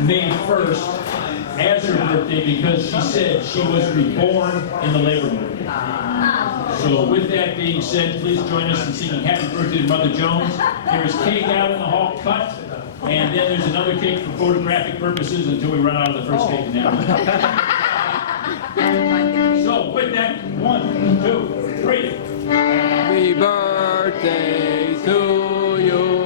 May 1st as her birthday because she said she was reborn in the labor movement. So with that being said, please join us in singing Happy Birthday to Mother Jones. There is cake out in the hall cut, and then there's another cake for photographic purposes until we run out of the first cake in that one. So with that, 1, 2, 3. Happy birthday to you.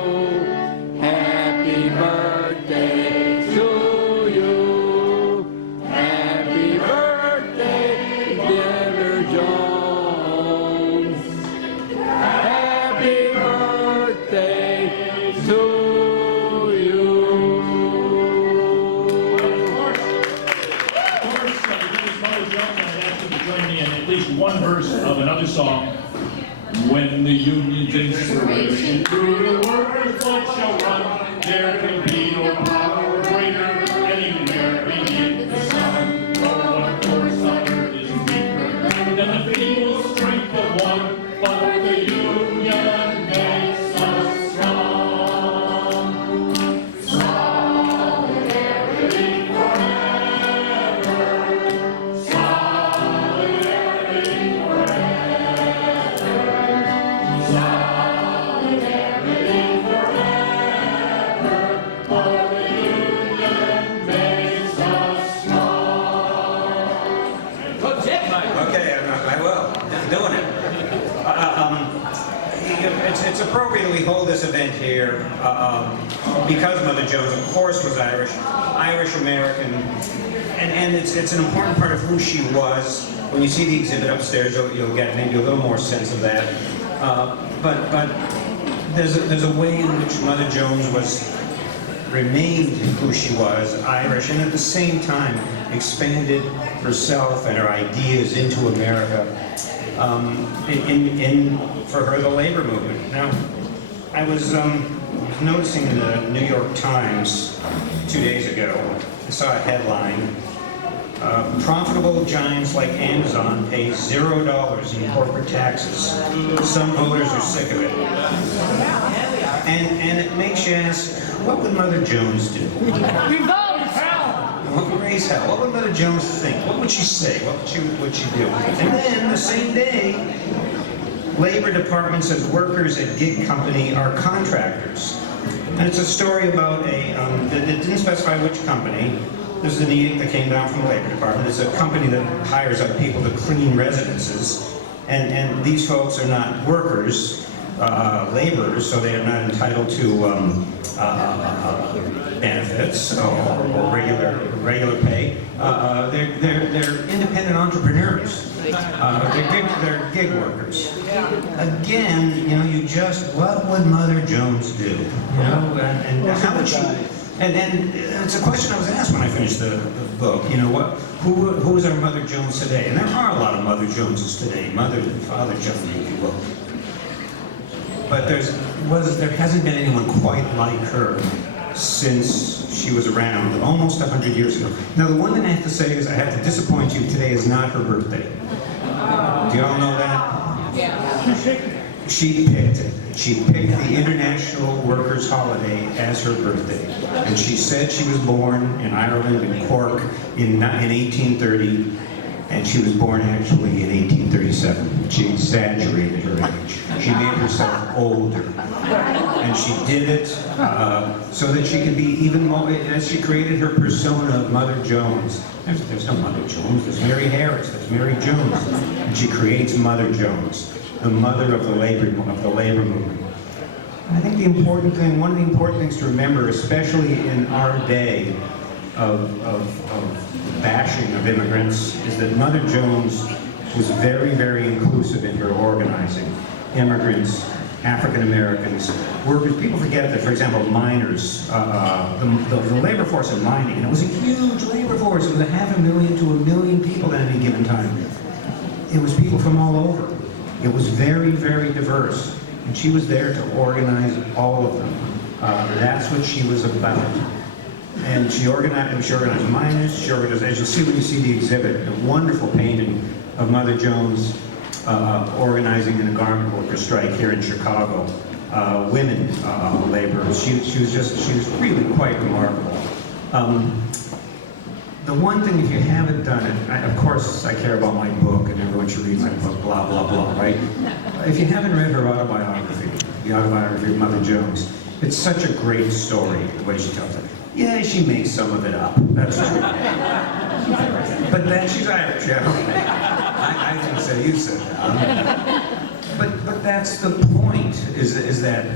Happy birthday to you. Happy birthday, dear Jones. Happy birthday to you. Of course, because Mother Jones, I'd ask you to join me in at least one verse of another song. When the Union's inspiration through the workers' blood shall run, there can be no power greater anywhere beneath the sun. No one force on earth is weaker than the feeble strength of one, but the Union makes us strong. Solidarity forever. Solidarity forever. Solidarity forever, for the Union makes us strong. Okay, I will. I'm doing it. It's appropriate that we hold this event here because Mother Jones, of course, was Irish American, and it's an important part of who she was. When you see the exhibit upstairs, you'll get maybe a little more sense of that. But there's a way in which Mother Jones remained who she was, Irish, and at the same time expanded herself and her ideas into America. For her, the labor movement. Now, I was noticing in the New York Times 2 days ago, I saw a headline, profitable giants like Amazon pay $0 in corporate taxes. Some voters are sick of it. And it makes you ask, what would Mother Jones do? What would raise hell? What would Mother Jones think? What would she say? What would she do? And then, the same day, Labor Department says workers at gig company are contractors. And it's a story about it didn't specify which company. This is an edict that came down from the Labor Department. It's a company that hires out people to clean residences. And these folks are not workers, laborers, so they are not entitled to benefits or regular pay. They're independent entrepreneurs. They're gig workers. Again, what would Mother Jones do? And how would she? And it's a question I was asked when I finished the book. Who is our Mother Jones today? And there are a lot of Mother Joneses today, Mother and Father Jones, if you will. But there hasn't been anyone quite like her since she was around, almost 100 years ago. Now, the one thing I have to say is I have to disappoint you. Today is not her birthday. Do you all know that? Yeah. She picked it. She picked the International Workers' Holiday as her birthday. And she said she was born in Ireland, in Cork, in 1830. And she was born actually in 1837. She exaggerated her age. She made herself older. And she did it so that she could be even more, as she created her persona of Mother Jones. There's no Mother Jones, there's Mary Harris, there's Mary Jones. And she creates Mother Jones, the mother of the labor movement. And I think one of the important things to remember, especially in our day of bashing of immigrants, is that Mother Jones was very, very inclusive in her organizing. Immigrants, African Americans, workers. People forget that, for example, miners, the labor force in mining, and it was a huge labor force. It was 500,000 to 1 million people at any given time. It was people from all over. It was very, very diverse. And she was there to organize all of them. That's what she was about. And she organized miners, she organized, as you'll see when you see the exhibit, a wonderful painting of Mother Jones organizing in a garment worker strike here in Chicago. Women laborers. She was really quite remarkable. The one thing, if you haven't done it, of course I care about my book and everyone should read my book, blah, blah, blah, right? If you haven't read her autobiography, the autobiography of Mother Jones, it's such a great story, the way she tells it. Yeah, she makes some of it up, that's true. But then she's Irish, yeah. I didn't say you said that. But that's the point, is that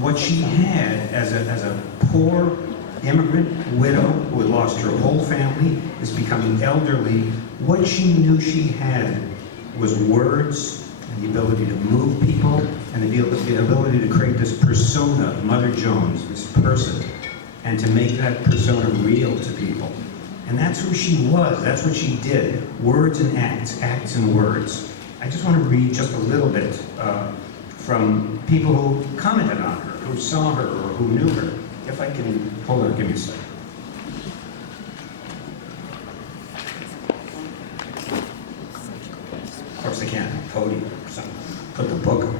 what she had as a poor immigrant widow who had lost her whole family, is becoming elderly. What she knew she had was words and the ability to move people and the ability to create this persona of Mother Jones, this person, and to make that persona real to people. And that's who she was, that's what she did. Words and acts, acts and words. I just want to read just a little bit from people who commented on her, who saw her, or who knew her. If I can, hold on, give me a second. Of course I can't, podium or something. Put the book.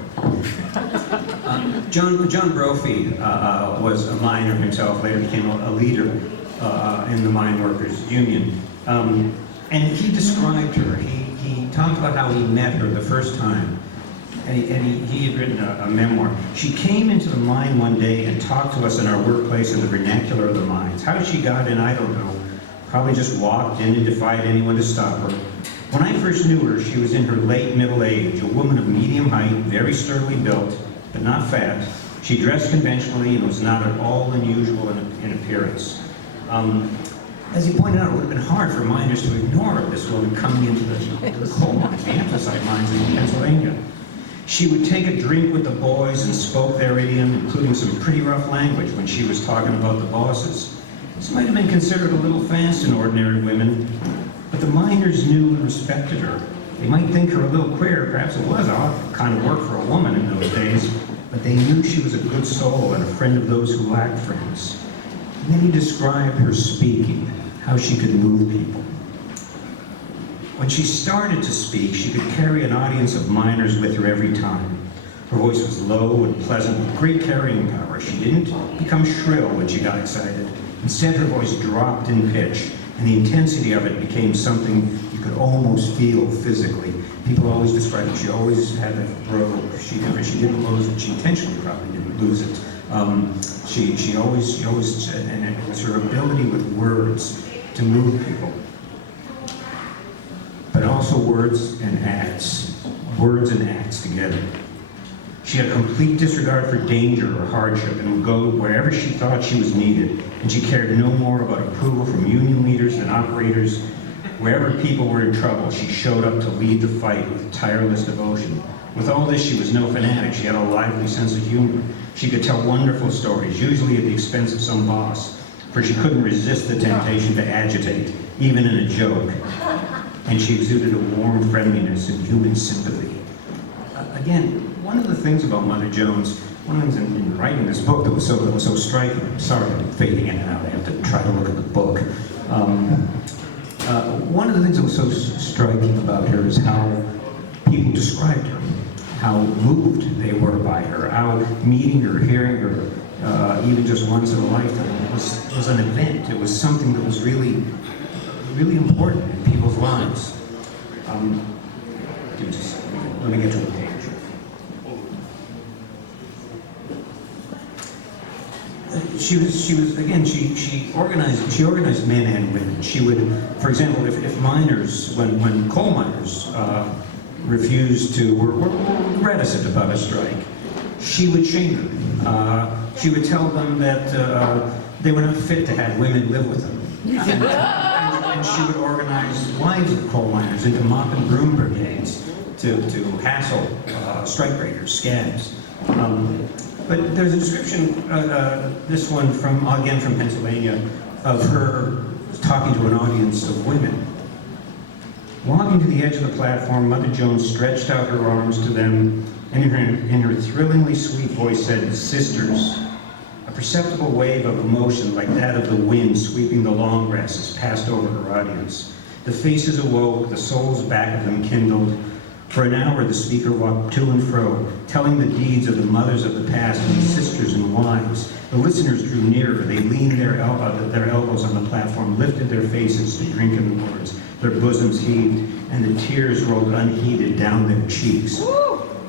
John Brophy was a miner himself, later became a leader in the mine workers union. And he described her, he talked about how he met her the first time. And he had written a memoir. She came into the mine one day and talked to us in our workplace in the vernacular of the mines. How she got in, I don't know. Probably just walked in and defied anyone to stop her. When I first knew her, she was in her late middle age, a woman of medium height, very sturdily built, but not fat. She dressed conventionally and was not at all unusual in appearance. As he pointed out, it would have been hard for miners to ignore this woman coming into the coal mines, the anthracite mines in Pennsylvania. She would take a drink with the boys and spoke their idiom, including some pretty rough language when she was talking about the bosses. This might have been considered a little fast in ordinary women, but the miners knew and respected her. They might think her a little queer, perhaps it was odd kind of work for a woman in those days, but they knew she was a good soul and a friend of those who lacked friends. And then he described her speaking, how she could move people. When she started to speak, she could carry an audience of miners with her every time. Her voice was low and pleasant, with great carrying power. She didn't become shrill when she got excited. Instead, her voice dropped in pitch, and the intensity of it became something you could almost feel physically. People always described it. She always had that brogue. She didn't lose it. She intentionally probably didn't lose it. She always, and it was her ability with words to move people. But also words and acts together. She had a complete disregard for danger or hardship and would go wherever she thought she was needed, and she cared no more about approval from union leaders and operators. Wherever people were in trouble, she showed up to lead the fight with tireless devotion. With all this, she was no fanatic. She had a lively sense of humor. She could tell wonderful stories, usually at the expense of some boss, for she couldn't resist the temptation to agitate, even in a joke. And she exuded a warm friendliness and human sympathy. Again, one of the things about Mother Jones, one of the things in writing this book that was so striking, I'm sorry I'm fading in and out, I have to try to look at the book. One of the things that was so striking about her is how people described her, how moved they were by her, how meeting her, hearing her, even just once in a lifetime, was an event. It was something that was really important in people's lives. Let me get to a page. She organized men and women. She would, for example, if miners, when coal miners refused to, were reticent about a strike, she would shame them. She would tell them that they were not fit to have women live with them. And she would organize wives of coal miners into mop and broom brigades to hassle strikebreakers, scabs. But there's a description, this one again from Pennsylvania, of her talking to an audience of women. Walking to the edge of the platform, Mother Jones stretched out her arms to them, and in her thrillingly sweet voice said, "Sisters." A perceptible wave of emotion like that of the wind sweeping the long grasses passed over her audience. The faces awoke, the souls back of them kindled. For an hour the speaker walked to and fro, telling the deeds of the mothers of the past and sisters and wives. The listeners drew nearer, they leaned their their elbows on the platform, lifted their faces to drink in the words. Their bosoms heaved, and the tears rolled unheeded down their cheeks.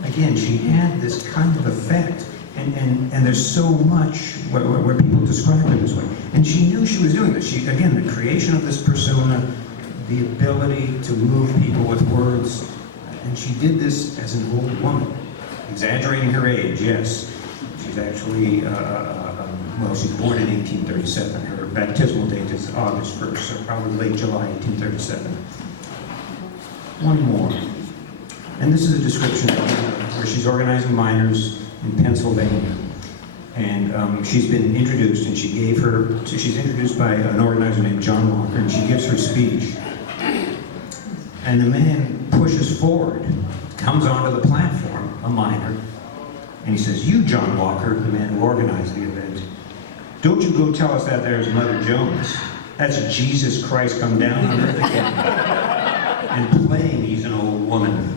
Again, she had this kind of effect, and there's so much where people describe her this way. And she knew she was doing this. She, again, the creation of this persona, the ability to move people with words, and she did this as an old woman, exaggerating her age, yes. She's actually, well, she's born in 1837. Her baptismal date is August 1st, so probably late July 1837. One more. And this is a description of where she's organizing miners in Pennsylvania. And she's been introduced, and she's introduced by an organizer named John Walker, and she gives her speech. And the man pushes forward, comes onto the platform, a miner, and he says, "You, John Walker," the man who organized the event, "don't you go tell us that there's Mother Jones. That's Jesus Christ come down on earth again." And playing he's an old woman.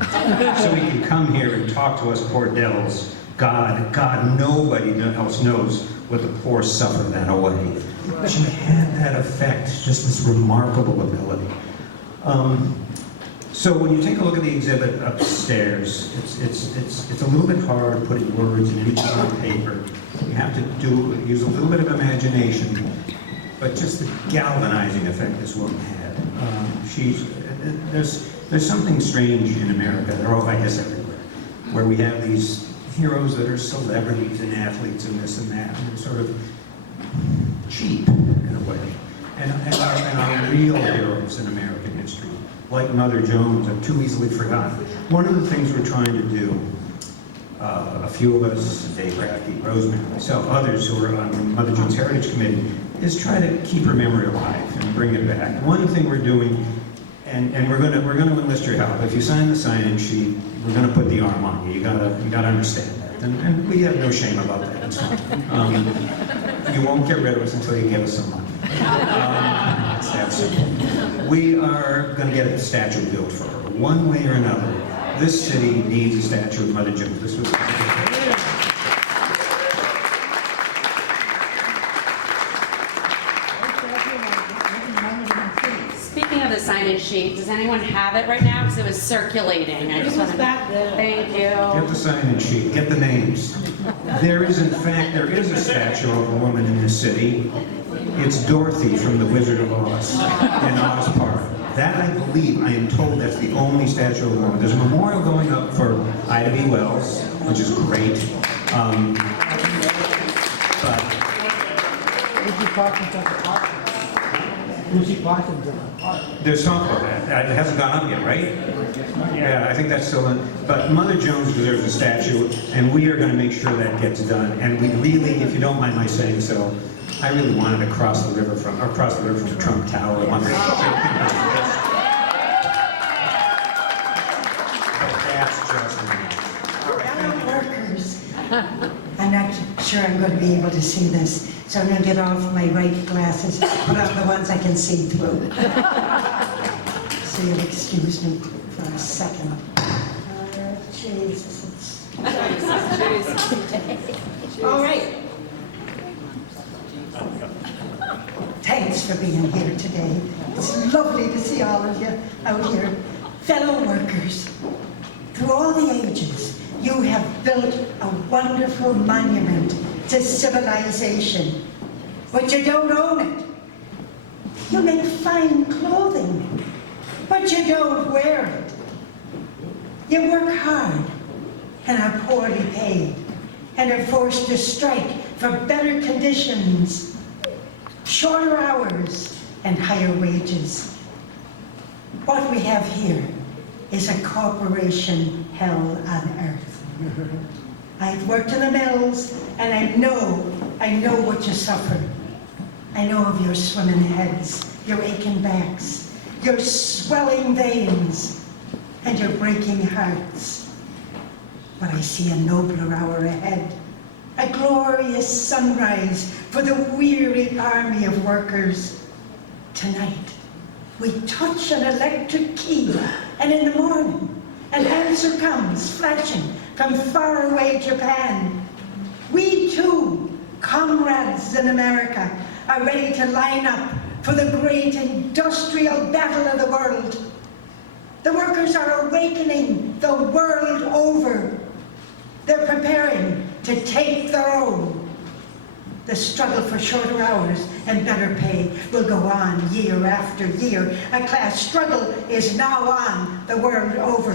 So he can come here and talk to us poor devils. God, nobody else knows what the poor suffer that away. She had that effect, just this remarkable ability. So when you take a look at the exhibit upstairs, it's a little bit hard putting words and images on paper. You have to use a little bit of imagination, but just the galvanizing effect this woman had. There's something strange in America, I guess everywhere, where we have these heroes that are celebrities and athletes and this and that, and they're sort of cheap in a way. And our real heroes in American history, like Mother Jones, are too easily forgotten. One of the things we're trying to do, a few of us, Dave Rafke, Rosemary, myself, others who are on the Mother Jones Heritage Committee, is try to keep her memory alive and bring it back. One thing we're doing, and we're going to enlist your help. If you sign the sign-in sheet, we're going to put the arm on you. You gotta understand that, and we have no shame about that. It's fine. You won't get rid of us until you give us some money. It's that simple. We are going to get a statue built for her, one way or another. This city needs a statue of Mother Jones. This was. Speaking of the sign-in sheet, does anyone have it right now? Because it was circulating. I just want to. Thank you. Get the sign-in sheet. Get the names. There is a statue of a woman in this city. It's Dorothy from The Wizard of Oz in Oz Park. That, I believe, I am told that's the only statue of a woman. There's a memorial going up for Ida B. Wells, which is great. There's talk about that. It hasn't gone up yet, right? Yeah, I think that's still in. But Mother Jones deserves a statue, and we are going to make sure that gets done. And we really, if you don't mind my saying so, I really wanted to cross the river from the Trump Tower. Fellow workers, I'm not sure I'm going to be able to see this, so I'm going to get off my right glasses, put on the ones I can see through. So you'll excuse me for a second. Jesus. All right. Thanks for being here today. It's lovely to see all of you out here. Fellow workers, through all the ages, you have built a wonderful monument to civilization, but you don't own it. You make fine clothing, but you don't wear it. You work hard and are poorly paid, and are forced to strike for better conditions, shorter hours, and higher wages. What we have here is a corporation hell on earth. I've worked in the mills, and I know what you suffer. I know of your swimming heads, your aching backs, your swelling veins, and your breaking hearts. But I see a nobler hour ahead, a glorious sunrise for the weary army of workers. Tonight, we touch an electric key, and in the morning, an answer comes flashing from faraway Japan. We too, comrades in America, are ready to line up for the great industrial battle of the world. The workers are awakening the world over. They're preparing to take their own. The struggle for shorter hours and better pay will go on year after year. A class struggle is now on the world over.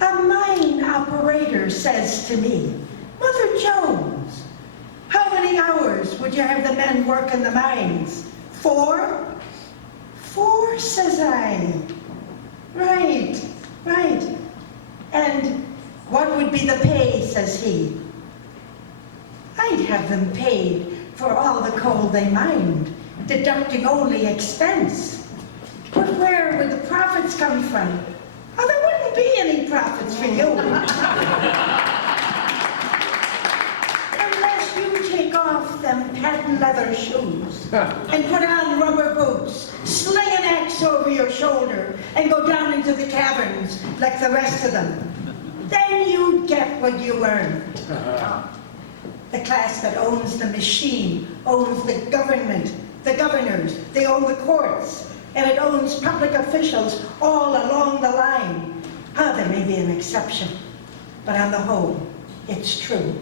A mine operator says to me, "Mother Jones, how many hours would you have the men work in the mines? 4? 4, says I. Right, right. And what would be the pay, says he. I'd have them paid for all the coal they mined, deducting only expense. But where would the profits come from? Oh, there wouldn't be any profits for you. Unless you take off them patent leather shoes and put on rubber boots, sling an axe over your shoulder, and go down into the caverns like the rest of them. Then you'd get what you earned. The class that owns the machine owns the government, the governors, they own the courts, and it owns public officials all along the line. There may be an exception, but on the whole, it's true.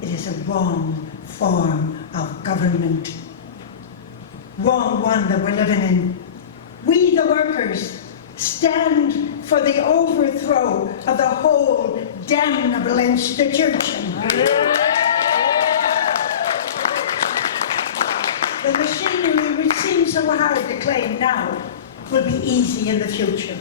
It is a wrong form of government. Wrong one that we're living in. We, the workers, stand for the overthrow of the whole damnable institution. The machinery which seems so hard to claim now will be easy in the future.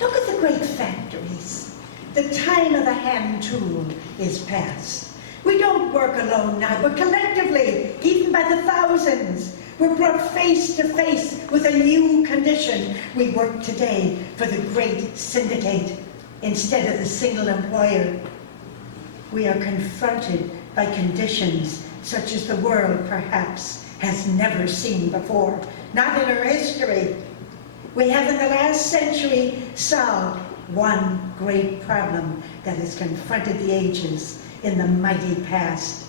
Look at the great factories. The time of the hand tool is past. We don't work alone now, but collectively, even by the thousands. We're brought face to face with a new condition. We work today for the great syndicate instead of the single employer. We are confronted by conditions such as the world perhaps has never seen before, not in her history. We have in the last century solved one great problem that has confronted the ages in the mighty past.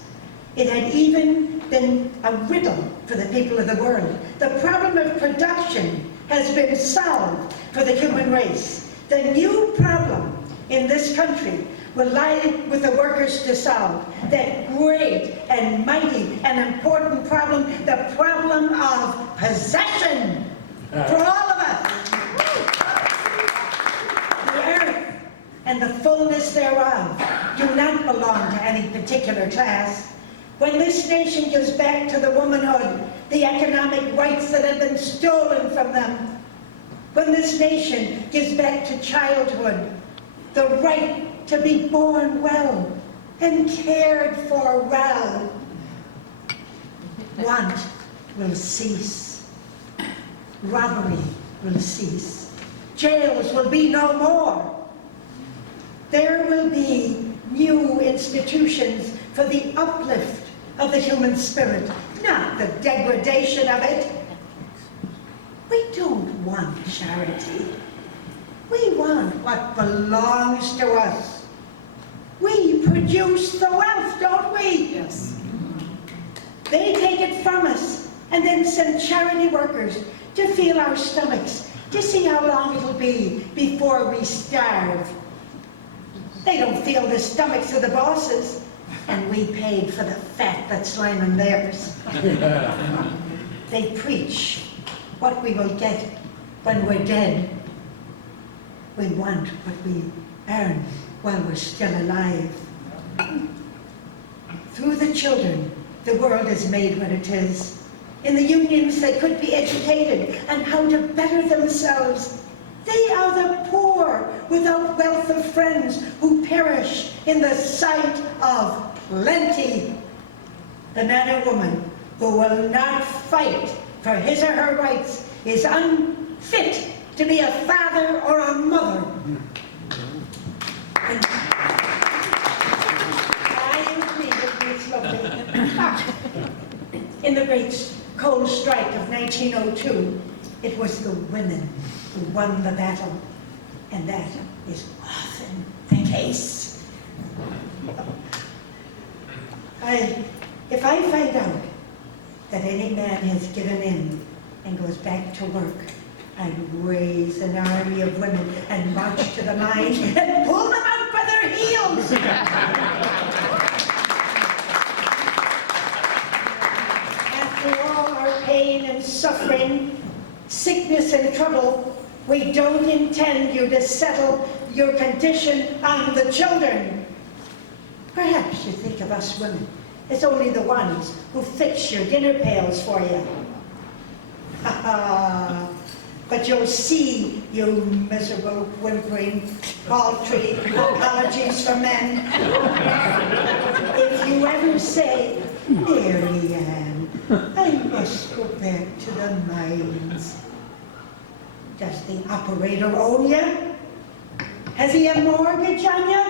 It had even been a riddle for the people of the world. The problem of production has been solved for the human race. The new problem in this country will lie with the workers to solve. That great and mighty and important problem, the problem of possession for all of us. The earth and the fullness thereof do not belong to any particular class. When this nation gives back to the womanhood the economic rights that have been stolen from them, when this nation gives back to childhood the right to be born well and cared for well, want will cease, robbery will cease, jails will be no more. There will be new institutions for the uplift of the human spirit, not the degradation of it. We don't want charity. We want what belongs to us. We produce the wealth, don't we? Yes. They take it from us and then send charity workers to feel our stomachs, to see how long it'll be before we starve. They don't feel the stomachs of the bosses, and we paid for the fat that's lining theirs. They preach what we will get when we're dead. We want what we earn while we're still alive. Through the children, the world is made what it is. In the unions, they could be educated on how to better themselves. They are the poor without wealth of friends who perish in the sight of plenty. The man or woman who will not fight for his or her rights is unfit to be a father or a mother. And I agree with you, it's lovely. In the great coal strike of 1902, it was the women who won the battle, and that is often the case. If I find out that any man has given in and goes back to work, I'd raise an army of women and march to the mine and pull them out by their heels. After all our pain and suffering, sickness and trouble, we don't intend you to settle your condition on the children. Perhaps you think of us women as only the ones who fix your dinner pails for you. Ha ha! But you'll see, you miserable, whimpering, paltry apologies for men. If you ever say, "Mary Ann, I must go back to the mines," does the operator own you? Has he a mortgage on you?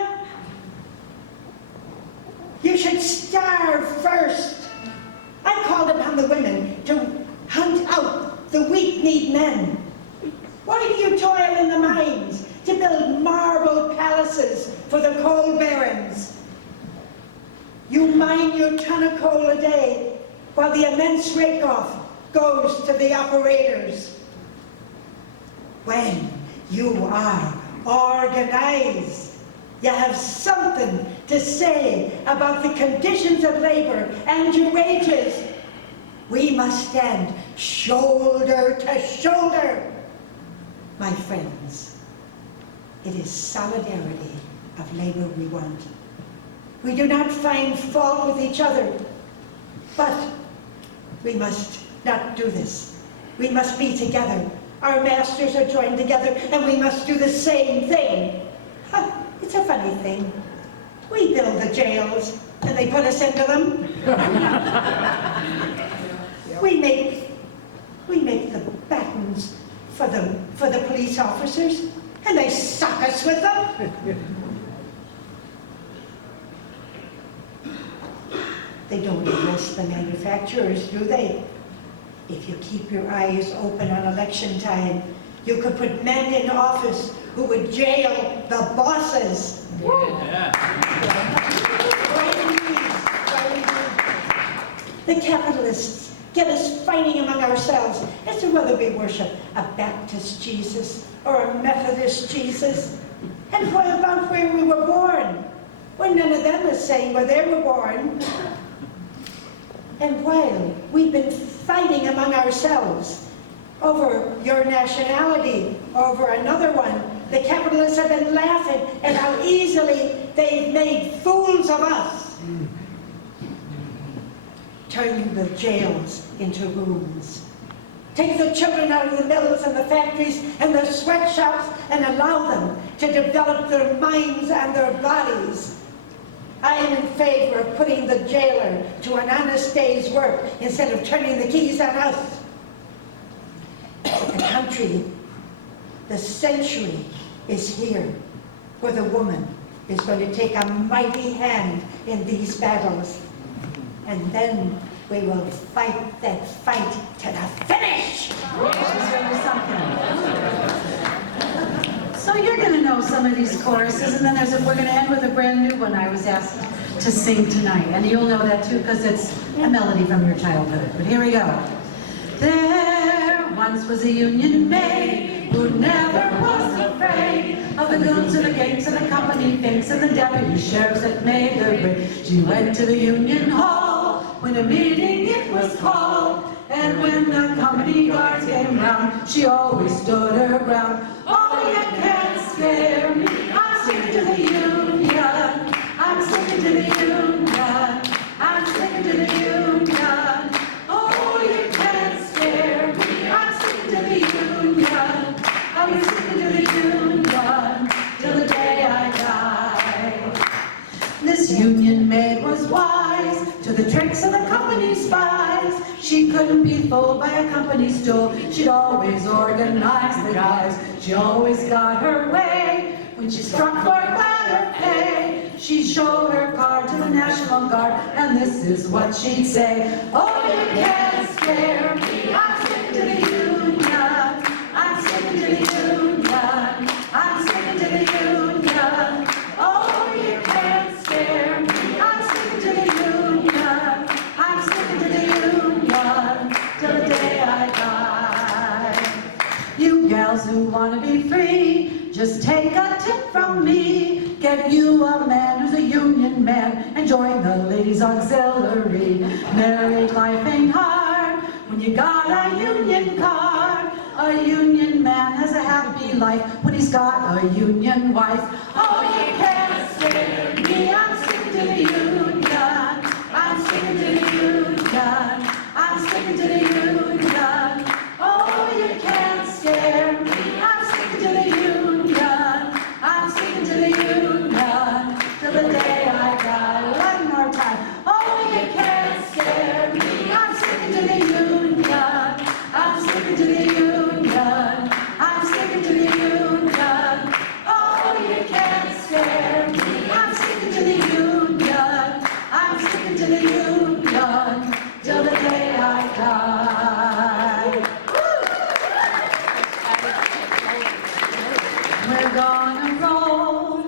You should starve first. I called upon the women to hunt out the weak-kneed men. Why do you toil in the mines to build marble palaces for the coal barons? You mine your ton of coal a day while the immense rake-off goes to the operators. When you are organized, you have something to say about the conditions of labor and your wages. We must stand shoulder to shoulder. My friends, it is solidarity of labor we want. We do not find fault with each other, but we must not do this. We must be together. Our masters are joined together, and we must do the same thing. It's a funny thing. We build the jails, and they put us into them. We make the battens for the police officers, and they suck us with them. They don't arrest the manufacturers, do they? If you keep your eyes open on election time, you could put men in office who would jail the bosses. Yeah. The capitalists get us fighting among ourselves as to whether we worship a Baptist Jesus or a Methodist Jesus. And what about where we were born? When none of them is saying where they were born. And while we've been fighting among ourselves over your nationality, over another one, the capitalists have been laughing at how easily they've made fools of us. Turning the jails into rooms. Take the children out of the mills and the factories and the sweatshops and allow them to develop their minds and their bodies. I am in favor of putting the jailer to an honest day's work instead of turning the keys on us. The country, the century is here where the woman is going to take a mighty hand in these battles. And then we will fight that fight to the finish. So you're going to know some of these choruses, and then we're going to end with a brand new one I was asked to sing tonight. And you'll know that too, because it's a melody from your childhood. But here we go. There once was a Union maid who never was afraid of the goons and the gangs and the company finks and the deputy sheriffs that made her raid. She went to the Union Hall when a meeting it was called, and when the company guards came round, she always stood her ground. Oh, you can't scare me, I'm sticking to the Union, I'm sticking to the Union, I'm sticking to the Union. Oh, you can't scare me, I'm sticking to the Union, I'm sticking to the Union, till the day I die. This Union maid was wise to the tricks of the company spies. She couldn't be fooled by a company stool. She'd always organize the guys. She always got her way. When she struck for better pay, she'd show her card to the National Guard, and this is what she'd say. Oh, you can't scare me, I'm sticking to the Union, I'm sticking to the Union, I'm sticking to the Union. Oh, you can't scare me, I'm sticking to the Union, I'm sticking to the Union. want to be free, just take a tip from me. Get you a man who's a union man and join the ladies auxiliary. Married life ain't hard when you got a union card. A union man has a happy life when he's got a union wife. Oh, you can't scare me, I'm sticking to the union. I'm sticking to the union. I'm sticking to the union. Oh, you can't scare me, I'm sticking to the union. I'm sticking to the union till the day I die. One more time. Oh, you can't scare me, I'm sticking to the union. I'm sticking to the union. I'm sticking to the union. Oh, you can't scare me, I'm sticking to the union. I'm sticking to the union till the day I die. We're gonna roll,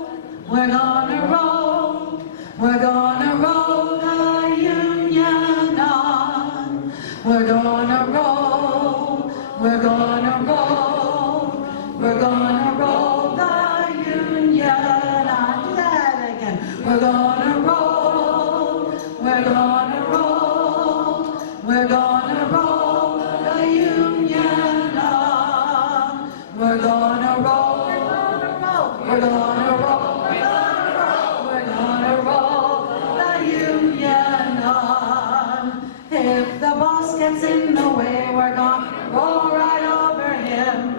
we're gonna roll, we're gonna roll the union on. We're gonna roll, we're gonna roll, we're gonna roll the union on. Do that again. We're gonna roll, we're gonna roll, we're gonna roll the union on. We're gonna roll, we're gonna roll, we're gonna roll, we're gonna roll the union on. If the boss gets in the way, we're gonna roll right over him,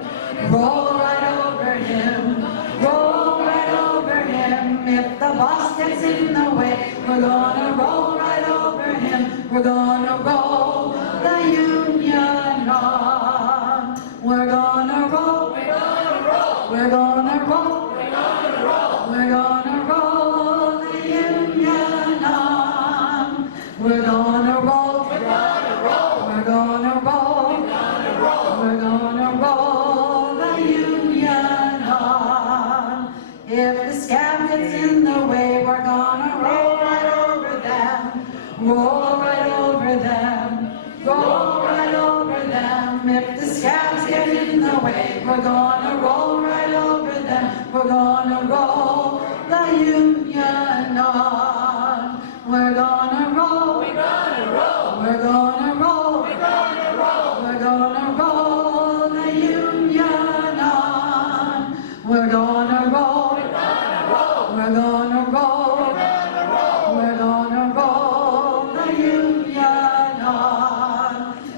roll right over him, roll right over him. If the boss gets in the way, we're gonna roll right over him, we're gonna roll the union on. We're gonna roll, we're gonna roll, we're gonna roll, we're gonna roll, we're gonna roll the union on. We're gonna roll, we're gonna roll, we're gonna roll, we're gonna roll, we're gonna roll the union on. If the scab gets in the way, we're gonna roll right over them, roll right over them, roll right over them. If the scabs get in the way, we're gonna roll right over them, we're gonna roll the union on. We're gonna roll, we're gonna roll, we're gonna roll, we're gonna roll, we're gonna roll the union on. We're gonna roll, we're gonna roll, we're gonna roll, we're gonna roll the union on.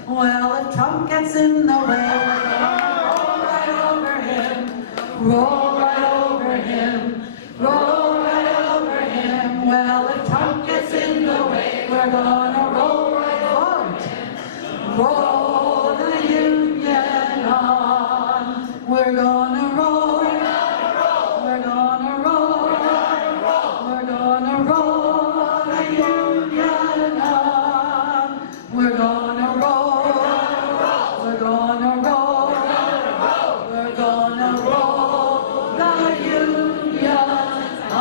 Well, if Trump gets in the way, we're gonna roll right over him, roll right over him, roll right over him. Well, if Trump gets in the way, we're gonna roll right over him, roll the union on. We're gonna roll, we're gonna roll, we're gonna roll, we're gonna roll the union on. We're gonna roll, we're gonna roll, we're gonna roll the union on.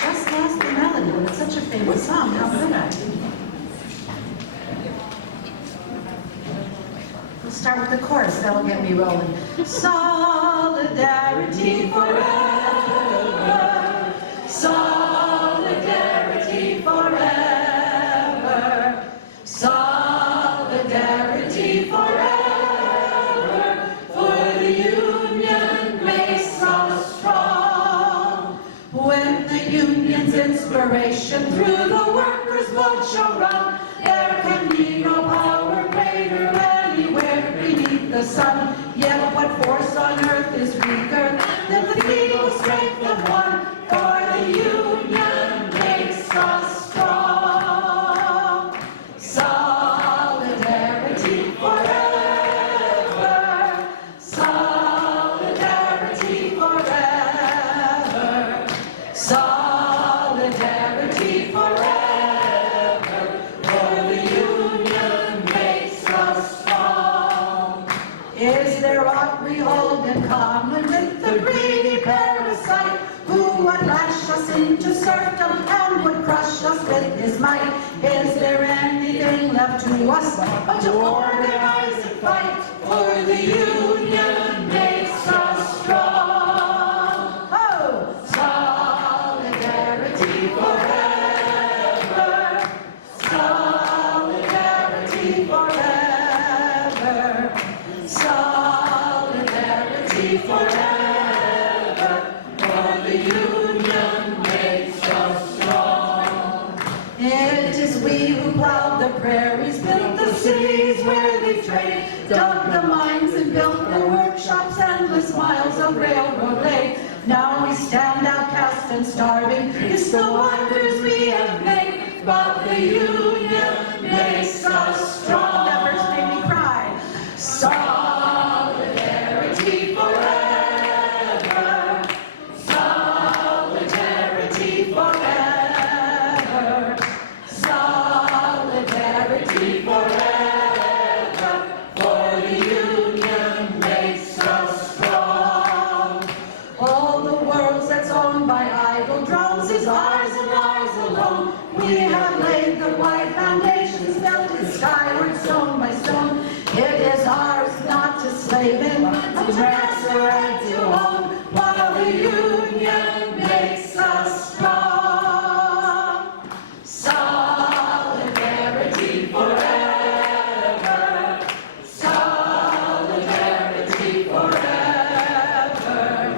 Just lost the melody, but it's such a famous song. How could I? We'll start with the chorus. That'll get me rolling. Solidarity forever. Solidarity forever. Solidarity forever. For the union makes us strong. When the union's inspiration through the workers' blood shall run, there can be no power greater anywhere beneath the sun. Yet what force on earth is weaker than the feeble strength of one? For the union makes us strong. Solidarity forever. Solidarity forever. Solidarity forever. For the union makes us strong. Is there aught we hold in common with the greedy parasite who would lash us into serfdom and would crush crush us with his might. Is there anything left to us but to organize and fight? For the union makes us strong. Oh, solidarity forever. Solidarity forever. Solidarity forever. For the union makes us strong. It is we who plowed the prairies, built the cities where they trade, dug the mines and built the workshops, endless miles of railroad laid. Now we stand outcast and starving. It's the wonders we have made, but the union makes us strong. That verse made me cry. Solidarity forever. Solidarity forever. Solidarity forever. For the union makes us strong. All the world that's owned by idle drones is ours and ours alone. We have laid the wide foundations, built it skyward stone by stone. It is ours not to slave in, but to master and to own, while the union makes us strong. Solidarity forever. Solidarity forever.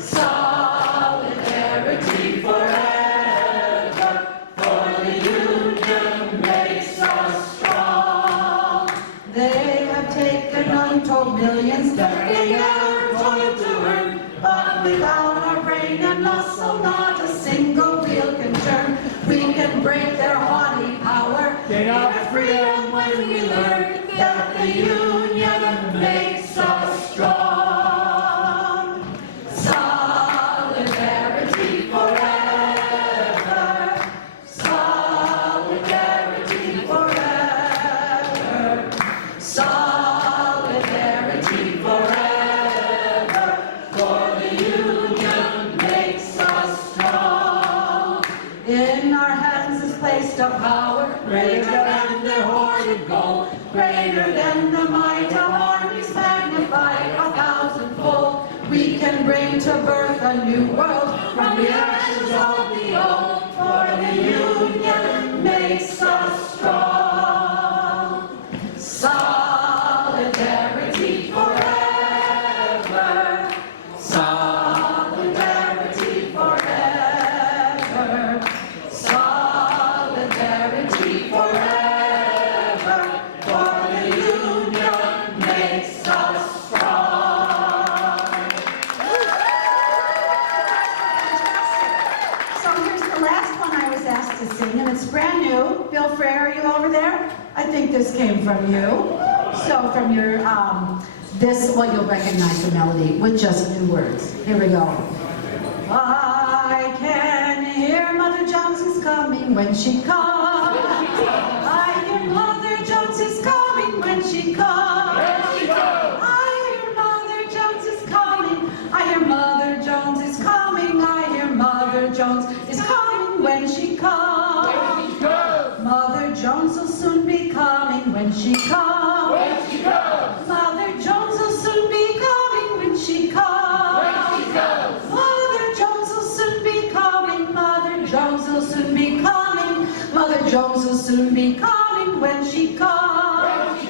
Solidarity forever. For the union makes us strong. They have taken untold millions that they never toiled to earn, but without our brain and muscle, not a single wheel can turn. We can break their haughty power, gain our freedom when we learn that the union makes us strong. Solidarity forever. Solidarity forever. Solidarity forever. For the union makes us strong. In our hands is placed a power greater than their hoarded gold, greater than the might of armies magnified 1,000-fold. We can bring to birth a new world from the ashes of the old, for the union makes us strong. Solidarity forever. Solidarity forever. Solidarity forever. For the union makes us strong. So here's the last one I was asked to sing, and it's brand new. Bill Frere, are you over there? I think this came from you. So from your, well, you'll recognize the melody with just new words. Here we go. I can hear Mother Jones is coming when she comes. I hear Mother Jones is coming when she comes. I hear Mother Jones is coming. I hear Mother Jones is coming. I hear Mother Jones is coming when she comes. Mother Jones will soon be coming when she comes. Mother Jones will soon be coming when she comes. Mother Jones will soon be coming. Mother Jones will soon be coming. Mother Jones will soon be coming when she comes.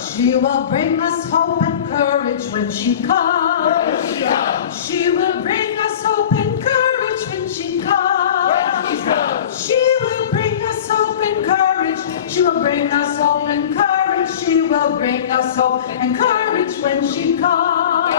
She will bring us hope and courage when she comes. She will bring us hope and courage when she comes. She will bring us hope and courage. She will bring us hope and courage. She will bring us hope and courage when she comes.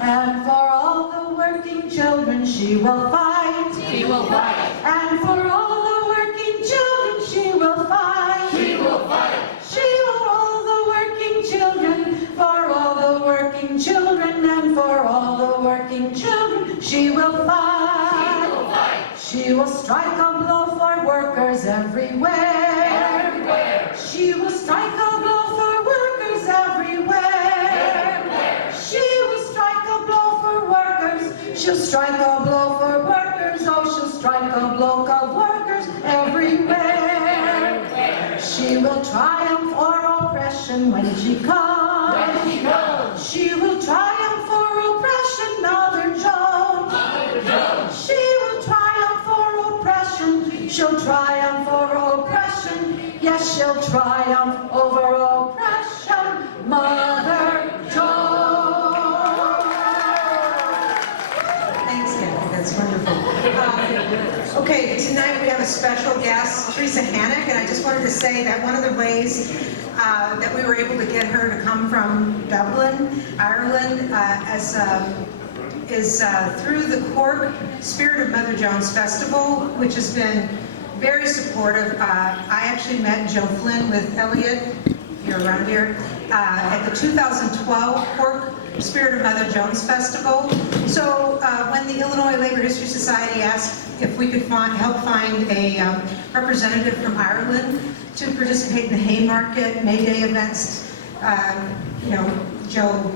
And for all the working children, she will fight. She will fight. And for all the working children, she will fight. She will fight. She will all the working children, for all the working children, and for all the working children, she will fight. She will strike a blow for workers everywhere. She will strike a blow for workers everywhere. She will strike a blow for workers. She'll strike a blow for workers. Oh, she'll strike a block of workers everywhere. She will triumph o'er oppression when she comes. She will triumph o'er oppression, Mother Jones. She will triumph o'er oppression. She'll triumph over oppression. Yes, she'll triumph over oppression, Mother Jones. Thanks, Kathy, that's wonderful. Okay, tonight we have a special guest, Teresa Hannock, and I just wanted to say that one of the ways that we were able to get her to come from Dublin, Ireland, is through the Cork Spirit of Mother Jones Festival, which has been very supportive. I actually met Joe Flynn with Elliot, you're around here, at the 2012 Cork Spirit of Mother Jones Festival. So when the Illinois Labor History Society asked if we could help find a representative from Ireland to participate in the Haymarket, May Day events, Joe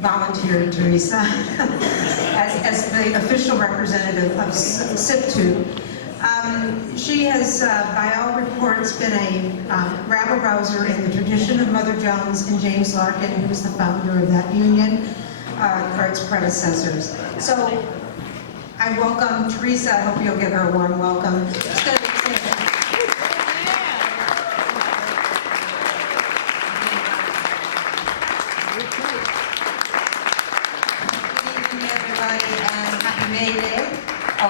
volunteered Teresa as the official representative of SIPTU. She has, by all reports, been a rabble-rouser in the tradition of Mother Jones and James Larkin, who was the founder of that union, or its predecessors. So I welcome Teresa. I hope you'll give her a warm welcome.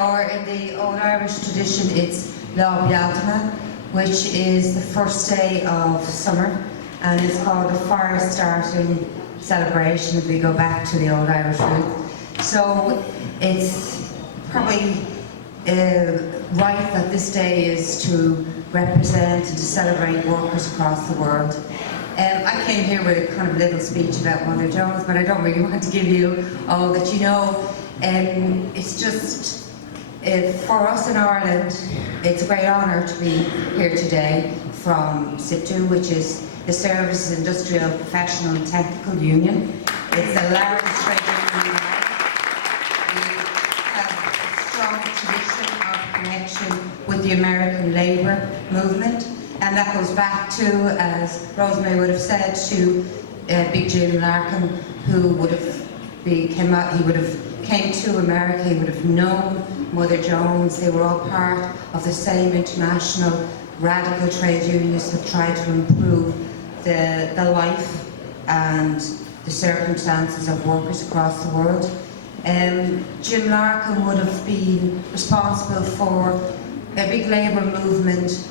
Or in the Old Irish tradition, it's Lá Bealtaine, which is the first day of summer, and it's called a fire starting celebration if we go back to the Old Irish root. So it's probably right that this day is to represent and to celebrate workers across the world. I came here with a kind of little speech about Mother Jones, but I don't really want to give you all that you know. It's just, for us in Ireland, it's a great honour to be here today from SIPTU, which is the Services Industrial Professional and Technical Union. It's the largest trade union in Ireland. We have a strong tradition of connection with the American labour movement, and that goes back to, as Rosemary would have said, to Big Jim Larkin, who would have came to America. He would have known Mother Jones. They were all part of the same international radical trade unions that tried to improve the life and the circumstances of workers across the world. Jim Larkin would have been responsible for a big labour movement,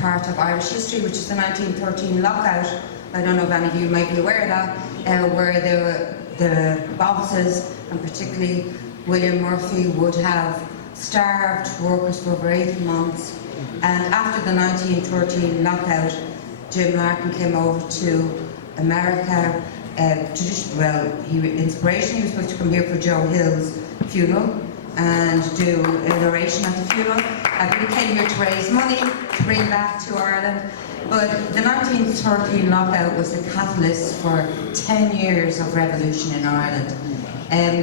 part of Irish history, which is the 1913 lockout. I don't know if any of you might be aware of that, where the bosses, and particularly William Murphy, would have starved workers for over 8 months. And after the 1913 lockout, Jim Larkin came over to America. Inspiration, he was supposed to come here for Joe Hill's funeral and do an oration at the funeral. But he came here to raise money to bring back to Ireland. But the 1913 lockout was the catalyst for 10 years of revolution in Ireland.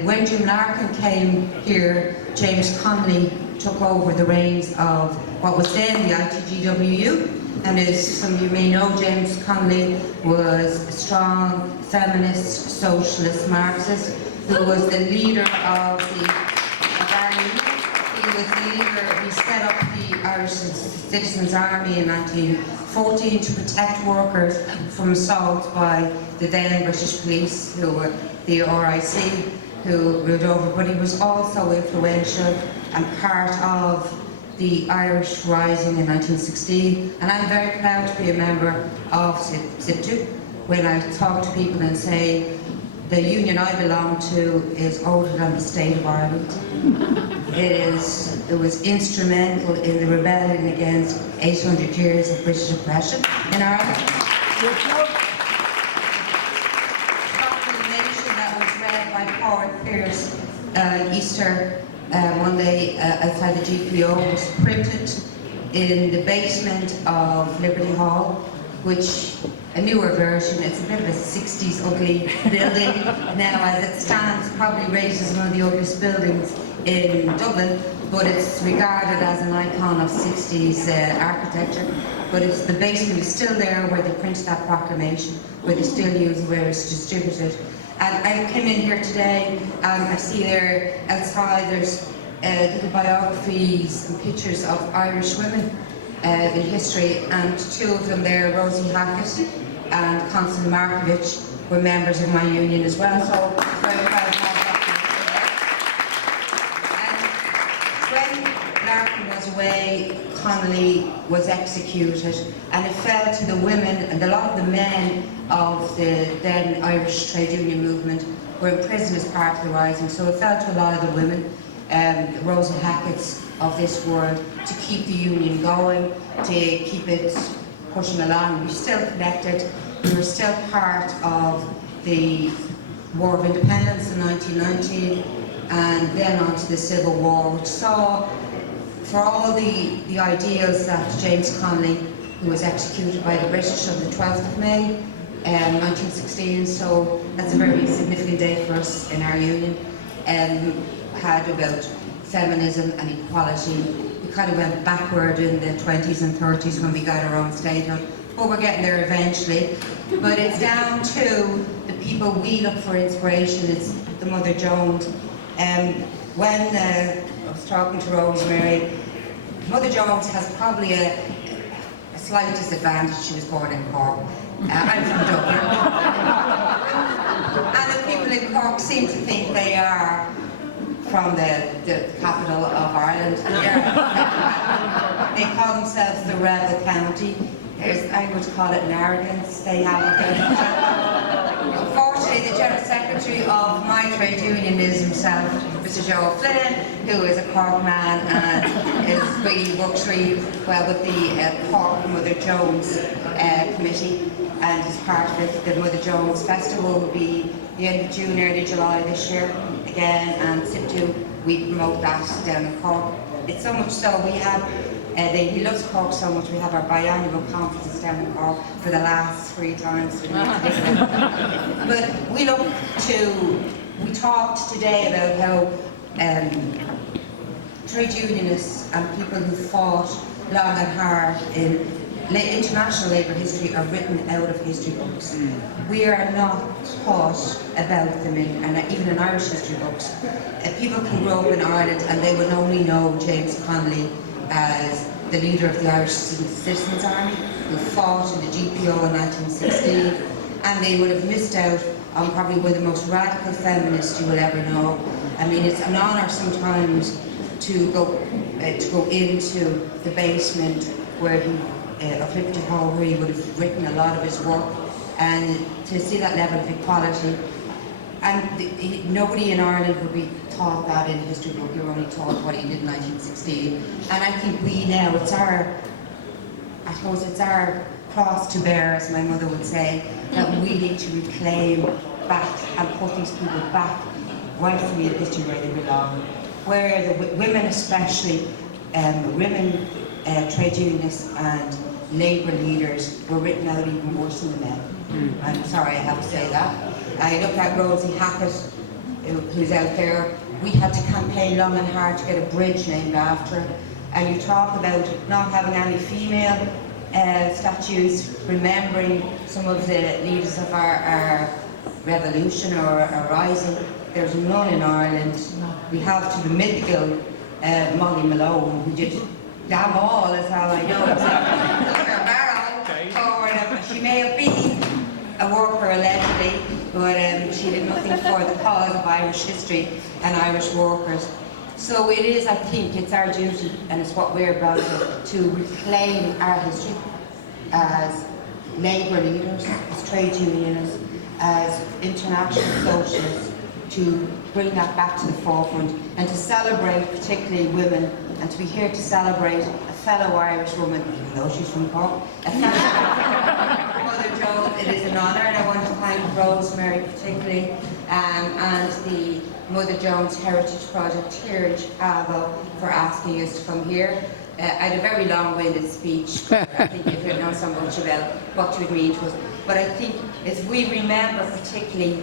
When Jim Larkin came here, James Connolly took over the reins of what was then the ITGWU. And as some of you may know, James Connolly was a strong feminist, socialist, Marxist, who was the leader of our union. He set up the Irish Citizens Army in 1914 to protect workers from assault by the then British police, who were the RIC, who ruled over, but he was also influential and part of the Irish Rising in 1916, and I'm very proud to be a member of SIPTU. When I talk to people and say, the union I belong to is older than the state of Ireland. It was instrumental in the rebellion against 800 years of British oppression in Ireland. Proclamation that was read by Howard Pierce Easter one day outside the GPO was printed in the basement of Liberty Hall, which a newer version, it's a bit of a 60s ugly building now as it stands, probably rated as one of the ugliest buildings in Dublin, but it's regarded as an icon of 60s architecture. But it's, the basement is still there where they printed that proclamation, where they still use it, where it's distributed. And I came in here today and I see there outside there's little biographies and pictures of Irish women in history, and two of them there, Rosie Hackett and Constance Markovich, were members of my union as well. So I'm very proud to have that. And when Larkin was away, Connolly was executed, and it fell to the women, and a lot of the men of the then Irish trade union movement were imprisoned as part of the rising, so it fell to a lot of the women, Rosa Hackett's of this world, to keep the union going, to keep it pushing along. We're still connected, we were still part of the War of Independence in 1919, and then on to the Civil War, which saw, for all the ideals that James Connolly, who was executed by the British on the 12th of May, 1916, so that's a very significant day for us in our union, had about feminism and equality. We kind of went backward in the 20s and 30s when we got our own statehood, but we're getting there eventually. But it's down to the people we look for inspiration. It's the Mother Jones. When I was talking to Rosemary, Mother Jones has probably a slight disadvantage. She was born in Cork. I'm from Dublin. And the people in Cork seem to think they are from the capital of Ireland. They call themselves the Rebel County. I would call it an arrogance they have about it. Unfortunately, the General Secretary of my trade union is himself, Mr. Joe Flynn, who is a Cork man and works really well with the Cork Mother Jones committee, and is part of it. The Mother Jones Festival will be the end of June, early July this year again, and SIPTU, we promote that down in Cork. It's so much so we have, he loves Cork so much, we have our biannual conferences down in Cork for the last 3 times. But we talked today about how trade unionists and people who fought long and hard in international labour history are written out of history books. We are not taught about them, and even in Irish history books. People can grow up in Ireland and they would only know James Connolly as the leader of the Irish Citizens Army, who fought in the GPO in 1916, and they would have missed out on probably one of the most radical feminists you will ever know. I mean, it's an honour sometimes to go into the basement where he of Liberty Hall, where he would have written a lot of his work, and to see that level of equality. And nobody in Ireland would be taught that in a history book. You're only taught what he did in 1916. And I think we now, I suppose it's our cross to bear, as my mother would say, that we need to reclaim back and put these people back rightfully in history where they belong. Where the women especially, women trade unionists and labour leaders were written out even worse than the men. I'm sorry I have to say that. I look at Rosie Hackett, who's out there. We had to campaign long and hard to get a bridge named after her. And you talk about not having any female statues, remembering some of the leaders of our revolution or our rising. There's none in Ireland. We have to the mythical Molly Malone, who did damn all, is how I know it. She may have been a worker allegedly, but she did nothing for the cause of Irish history and Irish workers. So it is, I think, it's our duty, and it's what we're about to reclaim our history as labour leaders, as trade unionists, as international socialists, to bring that back to the forefront and to celebrate particularly women, and to be here to celebrate a fellow Irish woman, even though she's from Cork, a fellow Mother Jones. It is an honour, and I want to thank Rosemary particularly, and the Mother Jones Heritage Project here in Chicago for asking us to come here. I had a very long-winded speech. I think you don't know so much about what you would mean to us. But I think if we remember particularly,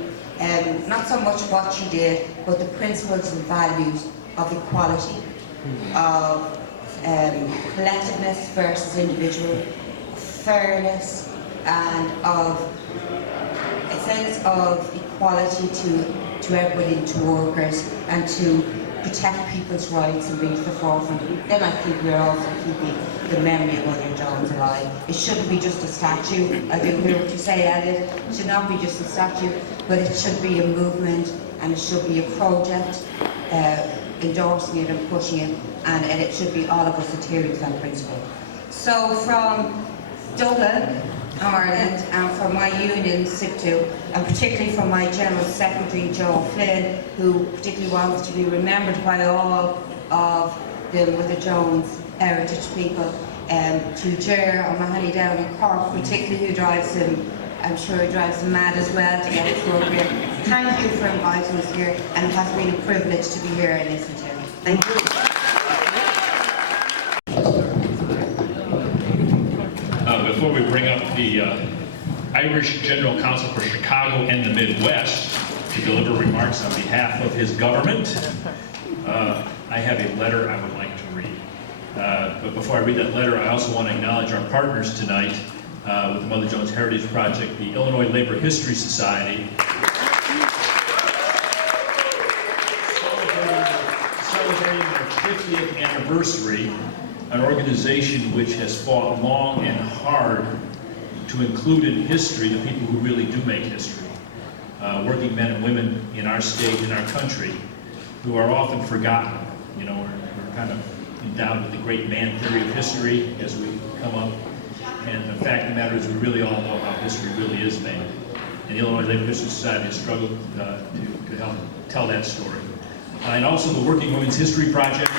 not so much what she did, but the principles and values of equality, of collectiveness versus individual, fairness, and of a sense of equality to everybody, to workers, and to protect people's rights and bring to the forefront. Then I think we're also keeping the memory of Mother Jones alive. It shouldn't be just a statue. I do hear what you say, Elliot. It should not be just a statue, but it should be a movement, and it should be a project, endorsing it and pushing it, and it should be all of us adhering to that principle. So from Dublin, Ireland, and from my union, SIPTU, and particularly from my General Secretary, Joe Flynn, who particularly wants to be remembered by all of the Mother Jones heritage people, to Ger O'Mahony down in Cork, particularly who drives him, I'm sure he drives him mad as well to get it through up here. Thank you for inviting us here, and it has been a privilege to be here and listen to you. Thank you. Before we bring up the Irish General Counsel for Chicago and the Midwest to deliver remarks on behalf of his government, I have a letter I would like to read. But before I read that letter, I also want to acknowledge our partners tonight with the Mother Jones Heritage Project, the Illinois Labor History Society, celebrating their 50th anniversary, an organization which has fought long and hard to include in history the people who really do make history. Working men and women in our state, in our country, who are often forgotten. You know, we're kind of endowed with the great man theory of history as we come up. And the fact of the matter is we really all know how history really is made. And the Illinois Labor History Society has struggled to help tell that story. And also the Working Women's History Project.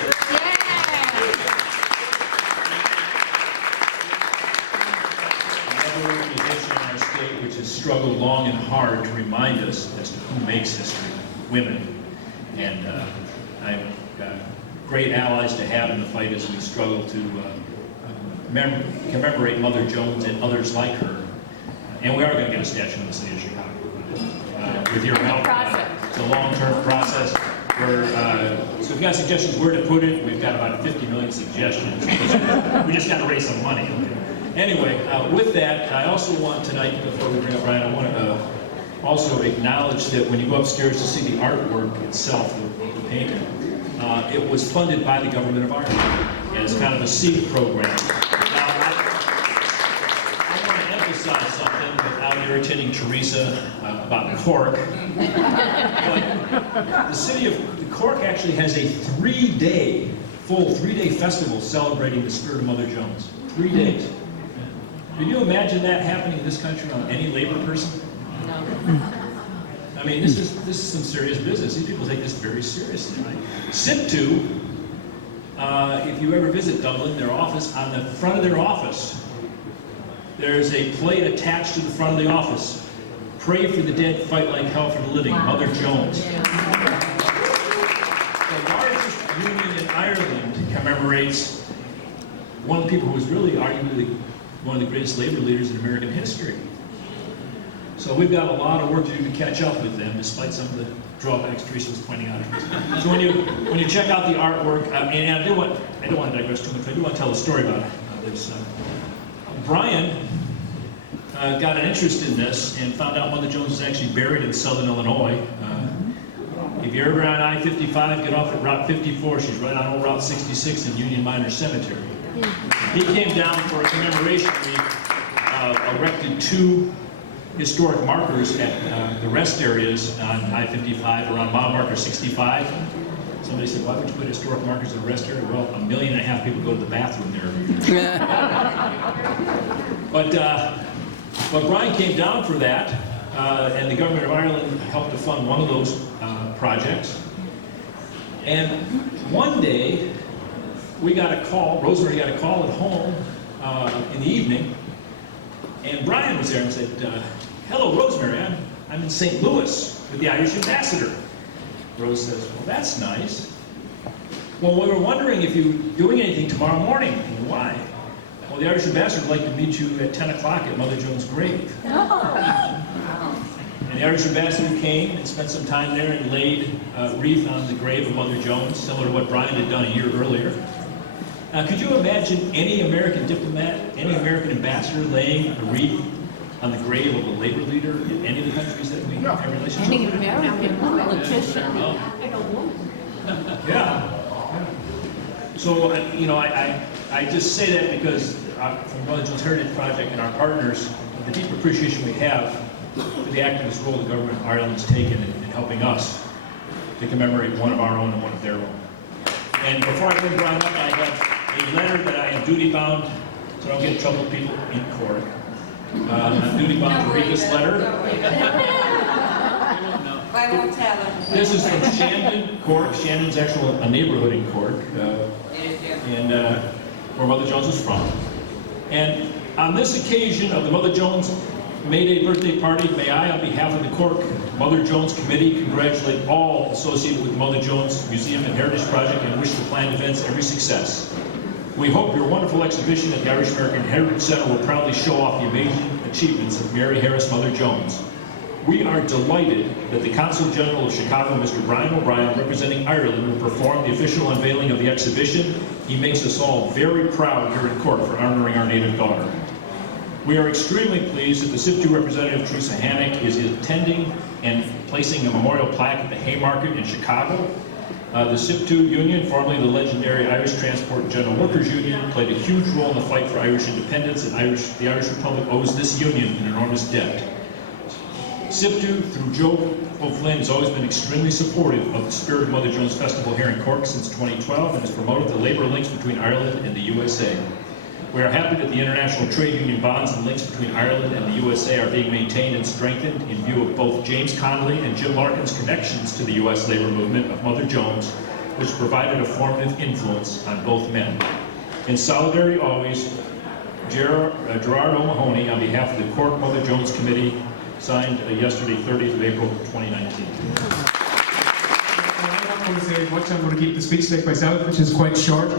Another organization in our state which has struggled long and hard to remind us as to who makes history, women. And I'm great allies to have in the fight as we struggle to commemorate Mother Jones and others like her. And we are going to get a statue in the city of Chicago. With your help, it's a long-term process. So if you've got suggestions where to put it, we've got about 50 million suggestions. We just got to raise some money. Anyway, with that, I also want tonight, before we bring up Brian, I want to also acknowledge that when you go upstairs to see the artwork itself, the painting, it was funded by the government of Ireland as kind of a seed program. Now, I want to emphasize something without irritating Teresa about Cork. But the city of Cork actually has a full three-day festival celebrating the spirit of Mother Jones. 3 days. Can you imagine that happening in this country on any labor person? No. I mean, this is some serious business. These people take this very seriously. Right? SIPTU, if you ever visit Dublin, their office, on the front of their office, there's a plate attached to the front of the office. Pray for the dead, fight like hell for the living. Mother Jones. Yeah. The largest union in Ireland commemorates one of the people who was really arguably one of the greatest labor leaders in American history. So we've got a lot of work to do to catch up with them, despite some of the drawbacks Teresa was pointing out. So when you check out the artwork, and I don't want to digress too much, I do want to tell a story about this. Brian got an interest in this and found out Mother Jones is actually buried in southern Illinois. If you're ever on I-55, get off at Route 54. She's right on old Route 66 in Union Minor Cemetery. He came down for a commemoration. We erected 2 historic markers at the rest areas on I-55 around mile marker 65. Somebody said, why would you put historic markers in the rest area? Well, 1.5 million people go to the bathroom there. But Brian came down for that, and the government of Ireland helped to fund one of those projects. And one day, we got a call, Rosemary got a call at home in the evening, and Brian was there and said, hello, Rosemary, I'm in St. Louis with the Irish ambassador. Rose says, well, that's nice. Well, we were wondering if you're doing anything tomorrow morning. And why? Well, the Irish ambassador would like to meet you at 10 o'clock at Mother Jones' grave. Oh. And the Irish ambassador came and spent some time there and laid a wreath on the grave of Mother Jones, similar to what Brian had done a year earlier. Could you imagine any American diplomat, any American ambassador laying a wreath on the grave of a labor leader in any of the countries that we have relations with? Any American politician. Yeah. So, you know, I just say that because from Mother Jones Heritage Project and our partners, the deep appreciation we have for the activist role the government of Ireland has taken in helping us to commemorate one of our own and one of their own. And before I bring Brian up, I have a letter that I am duty bound, so I don't get in trouble with people in court. I'm duty bound to read this letter. I won't tell them. This is from Shandon, Cork. Shandon's actually a neighborhood in Cork, and where Mother Jones is from. And on this occasion of the Mother Jones May Day birthday party, may I, on behalf of the Cork Mother Jones Committee, congratulate all associated with the Mother Jones Museum and Heritage Project and wish the planned events every success. We hope your wonderful exhibition at the Irish American Heritage Center will proudly show off the amazing achievements of Mary Harris Mother Jones. We are delighted that the Consul General of Chicago, Mr. Brian O'Brien, representing Ireland, will perform the official unveiling of the exhibition. He makes us all very proud here in Cork for honoring our native daughter. We are extremely pleased that the SIPTU representative, Teresa Hannock, is attending and placing a memorial plaque at the Haymarket in Chicago. The SIPTU Union, formerly the legendary Irish Transport and General Workers Union, played a huge role in the fight for Irish independence, and the Irish Republic owes this union an enormous debt. SIPTU, through Joe O'Flynn, has always been extremely supportive of the Spirit of Mother Jones Festival here in Cork since 2012 and has promoted the labor links between Ireland and the USA. We are happy that the international trade union bonds and links between Ireland and the USA are being maintained and strengthened in view of both James Connolly and Jim Larkin's connections to the US labor movement of Mother Jones, which provided a formative influence on both men. In solidarity always, Gerard O'Mahony, on behalf of the Cork Mother Jones Committee, signed yesterday, 30th of April, 2019. I'm not going to say much. I'm going to keep the speech like myself, which is quite short.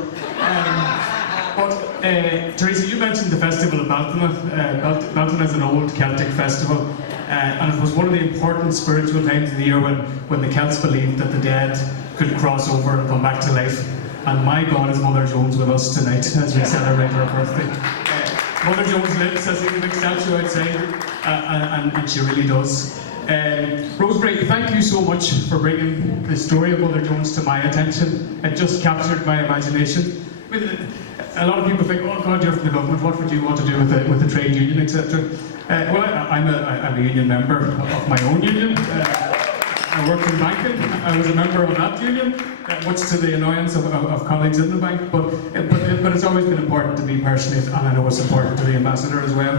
Teresa, you mentioned the festival of Baltana. Baltana is an old Celtic festival, and it was one of the important spiritual times of the year when the Celts believed that the dead could cross over and come back to life. And my God is Mother Jones with us tonight as we celebrate her birthday. Mother Jones lives, I see the big statue outside, and she really does. Rosemary, thank you so much for bringing the story of Mother Jones to my attention. It just captured my imagination. I mean, a lot of people think, oh God, you're from the government, what would you want to do with the trade union, etc. Well, I'm a union member of my own union. I worked in banking. I was a member of that union, much to the annoyance of colleagues in the bank. But it's always been important to me personally, and I know it's important to the ambassador as well.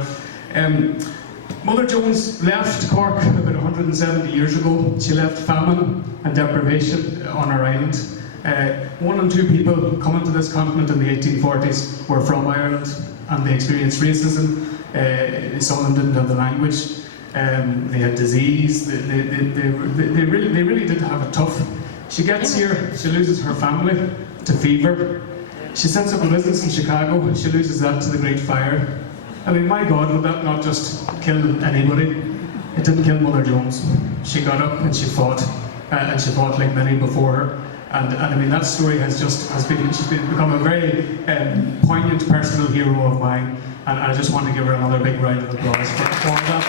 Mother Jones left Cork about 170 years ago. She left famine and deprivation on our island. 1 in 2 people coming to this continent in the 1840s were from Ireland, and they experienced racism. Some of them didn't have the language. They had disease. They really did have it tough. She gets here, she loses her family to fever. She sets up a business in Chicago, and she loses that to the Great Fire. I mean, my God, would that not just kill anybody? It didn't kill Mother Jones. She got up and she fought like many before her. And I mean, that story she's become a very poignant personal hero of mine. And I just want to give her another big round of applause for that.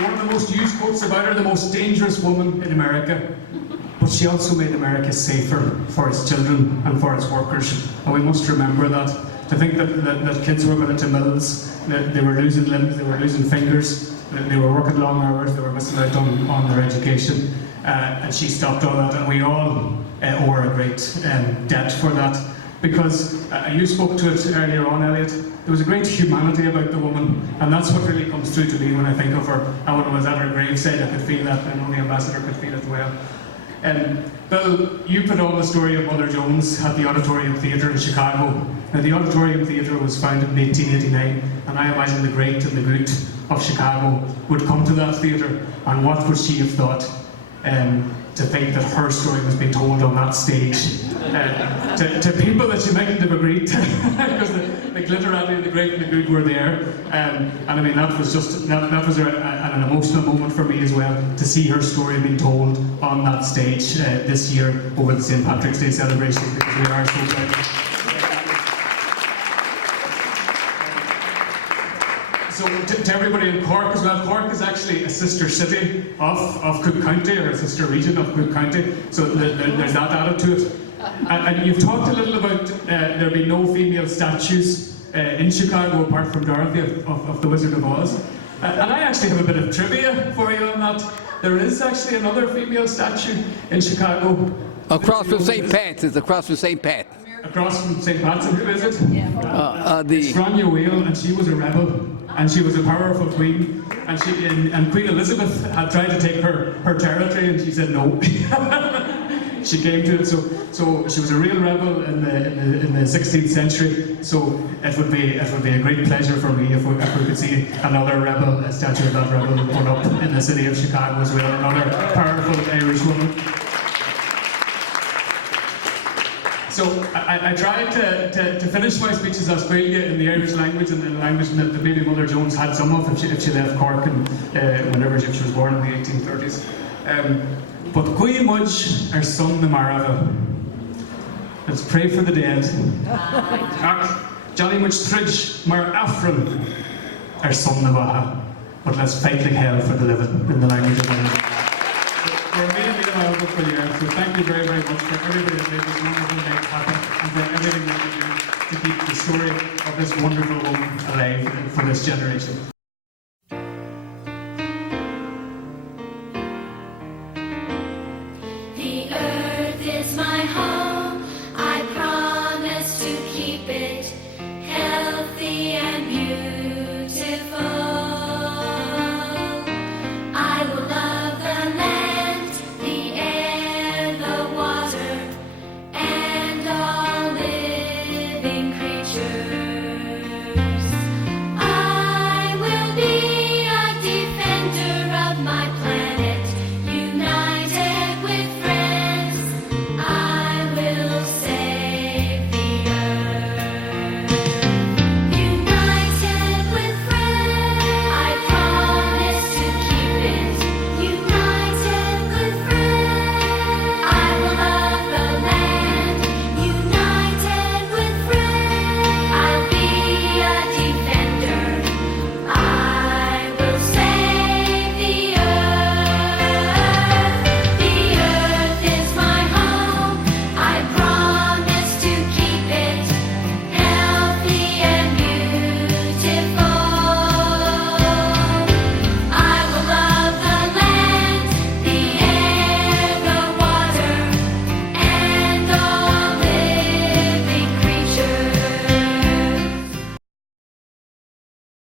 One of the most used quotes about her, the most dangerous woman in America. But she also made America safer for its children and for its workers. And we must remember that. To think that kids were going into mills, that they were losing limbs, they were losing fingers, they were working long hours, they were missing out on their education. And she stopped all that, and we all owe her a great debt for that. Because you spoke to it earlier on, Elliot, there was a great humanity about the woman, and that's what really comes through to me when I think of her. And when I was at her graveside, I could feel that, and I know the ambassador could feel it as well. Bill, you put on the story of Mother Jones at the Auditorium Theatre in Chicago. Now, the Auditorium Theatre was founded in 1889, and I imagine the great and the good of Chicago would come to that theatre, and what would she have thought to to think that her story was being told on that stage to people that she mightn't have agreed to, because the glitterati and the great and the good were there. And I mean, that was just that was an emotional moment for me as well, to see her story being told on that stage this year over the St. Patrick's Day celebration, because we are so proud. So to everybody in Cork as well, Cork is actually a sister city of Cook County, or a sister region of Cook County, so there's that added to it. And you've talked a little about there being no female statues in Chicago apart from Dorothy of the Wizard of Oz. And I actually have a bit of trivia for you on that. There is actually another female statue in Chicago. Across from St. Pat's, it's across from St. Pat. Across from St. Pat's, and who is it? The It's Grania Whale, and she was a rebel, and she was a powerful queen, and Queen Elizabeth had tried to take her territory, and she said no. She came to it, so she was a real rebel in the 16th century. So it would be a great pleasure for me if we could see another rebel, a statue of that rebel put up in the city of Chicago as well, another powerful Irish woman. So I tried to finish my speeches as Gaeilge in the Irish language, and the language that the baby Mother Jones had some of if she left Cork and whenever she was born in the 1830s. But Gui Mudge, our son the Marava. Let's pray for the dead. Johnny Much Tridge, Mar Afrin, our son the Baha. But let's fight like hell for the living in the language of Ireland. We're really available for the earth, so thank you very, very much for everybody that made this wonderful night happen, and for everything that you do to keep the story of this wonderful woman alive for this generation.